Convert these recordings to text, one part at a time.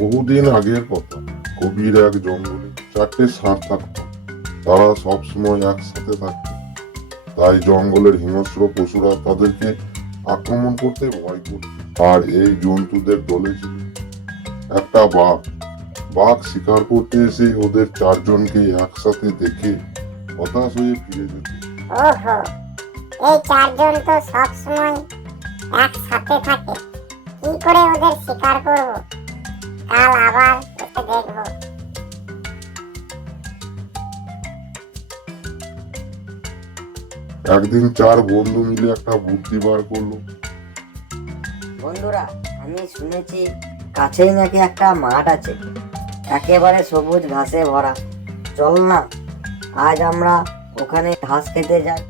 বহুদিন আগের কথা। গভীর এক জঙ্গলে চারটে ষাঁড় থাকত। তারা সবসময় একসাথে থাকত। তাই জঙ্গলের হিংস্র পশুরা তাদেরকে আক্রমণ করতে ভয় করত। আর এই জন্তুদের দলে ছিল একটা বাঘ। বাঘ শিকার করতে এসে ওদের চারজনকে একসাথে দেখে হতাশ হয়ে ফিরে যেত। ওহো, এই চারজন তো সবসময় একসাথে থাকে, কি করে ওদের শিকার করব? কাল আবার এসে দেখবো। একদিন চার বন্ধু মিলে একটা বুদ্ধি বার করলো। বন্ধুরা, আমি শুনেছি কাছেই নাকি একটা মাঠ আছে, একেবারে সবুজ ঘাসে ভরা। চল না, আজ আমরা ওখানে ঘাস খেতে যাই।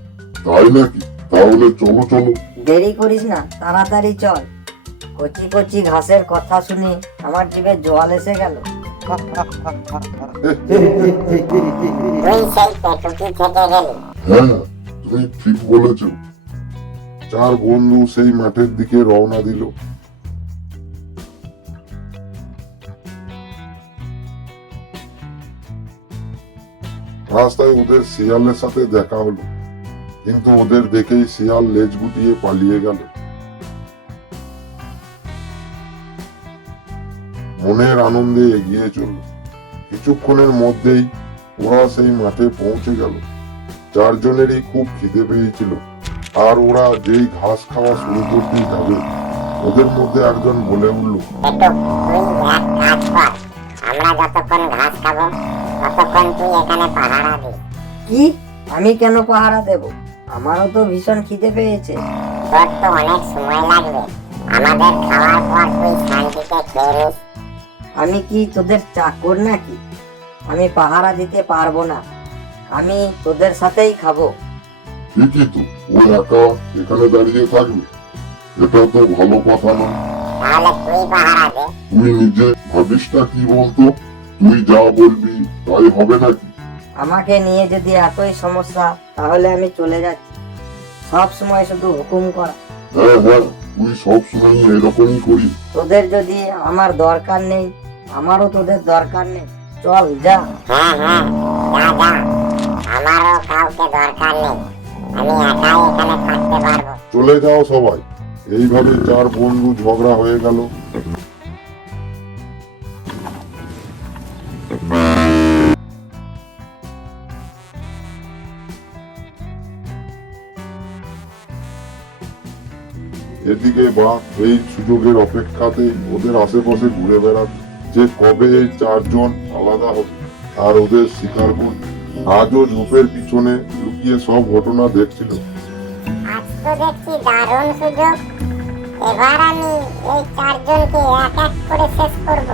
তাই নাকি? তাহলে চলো চলো। দেরি করিস না, তাড়াতাড়ি চল। কচি কচি ঘাসের কথা শুনে আমার জিভে জল এসে গেল। তুই সেই পেটুকি থেকে গেলি। হ্যাঁ, তুমি ঠিক বলেছ। চার বন্ধু সেই মাঠের দিকে রওনা দিল। রাস্তায় ওদের শিয়ালের সাথে দেখা হলো, কিন্তু ওদের দেখেই শিয়াল লেজ গুটিয়ে পালিয়ে গেল। মনের আনন্দে এগিয়ে চলল। কিছুক্ষণের মধ্যেই ওরা সেই মাঠে পৌঁছে গেল। চারজনেরই খুব খিদে পেয়েছিল, আর ওরা যেই ঘাস খাওয়া শুরু করতেই যাবে, ওদের মধ্যে একজন বলে উঠল, পেটুক, তুই এক কাজ কর, আমরা যতক্ষণ ঘাস খাবো ততক্ষণ তুই এখানে পাহারা দিস। কি? আমি কেন পাহারা দেব? আমারও তো ভীষণ খিদে পেয়েছে। তোর তো অনেক সময় লাগবে, আমাদের খাওয়ার পর তুই শান্তিতে খেয়ে নিস। আমি কি তোদের চাকর নাকি? আমি পাহারা দিতে পারবো না, আমি তোদের সাথেই খাবো। ঠিকই তো, ও একা এখানে দাঁড়িয়ে থাকবে, এটা তো ভালো কথা না। তাহলে তুই পাহারা দে। তুই নিজে ভাবিসটা কি বলতো? তুই যা বলবি তাই হবে নাকি? আমাকে নিয়ে যদি এতই সমস্যা, তাহলে আমি চলে যাচ্ছি। সব সময় শুধু হুকুম করা। হ্যাঁ হ্যাঁ, তুই সবসময় এরকমই করিস। তোদের যদি আমার দরকার নেই, আমারও তোদের দরকার নেই। চল যা। হ্যাঁ হ্যাঁ, যা যা, আমারও কাউকে দরকার নেই, আমি একাই এখানে থাকতে পারবো। চলে যাও সবাই। এইভাবে চার বন্ধু ঝগড়া হয়ে গেল। এদিকে বাঘ এই সুযোগের অপেক্ষাতে ওদের আশেপাশে ঘুরে বেড়াচ্ছে, যে কবে এই চারজন আলাদা হবে আর ওদের শিকার করবে। আজও ঝোপের পিছনে লুকিয়ে সব ঘটনা দেখছিল। আজ তো দেখছি দারুণ সুযোগ, এবার আমি এই চারজনকে এক এক করে শেষ করব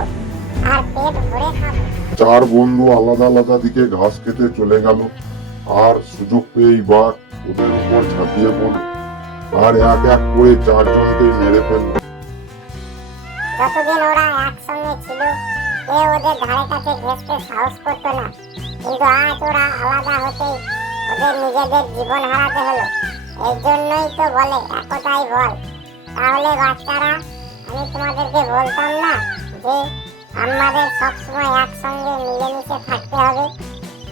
আর পেট ভরে খাবো। চার বন্ধু আলাদা আলাদা দিকে ঘাস খেতে চলে গেল, আর সুযোগ পেয়েই বাঘ ওদের উপর ঝাঁপিয়ে পড়ল আর এক এক করে চারজনকে মেরে ফেলল। যতদিন ওরা একসঙ্গে ছিল, কেউ ওদের ধারে কাছে ঘেঁষতে সাহস করতো না, কিন্তু আজ ওরা আলাদা হতেই ওদের নিজেদের জীবন হারাতে হলো। এই জন্যই তো বলে একতাই বল। তাহলে বাচ্চারা, আমি তোমাদেরকে বলতাম না যে আমাদের সবসময় একসঙ্গে মিলেমিশে থাকতে হবে?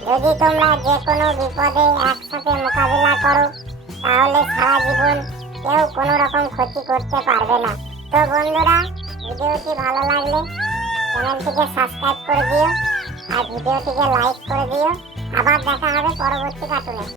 যদি তোমরা যে কোনো বিপদে একসাথে মোকাবিলা করো, তাহলে সারা জীবন কেউ কোনো রকম ক্ষতি করতে পারবে না। তো বন্ধুরা, ভিডিওটি ভালো লাগলে চ্যানেলটিকে সাবস্ক্রাইব করে দিও আর ভিডিওটিকে লাইক করে দিও। আবার দেখা হবে পরবর্তী কার্টুনে।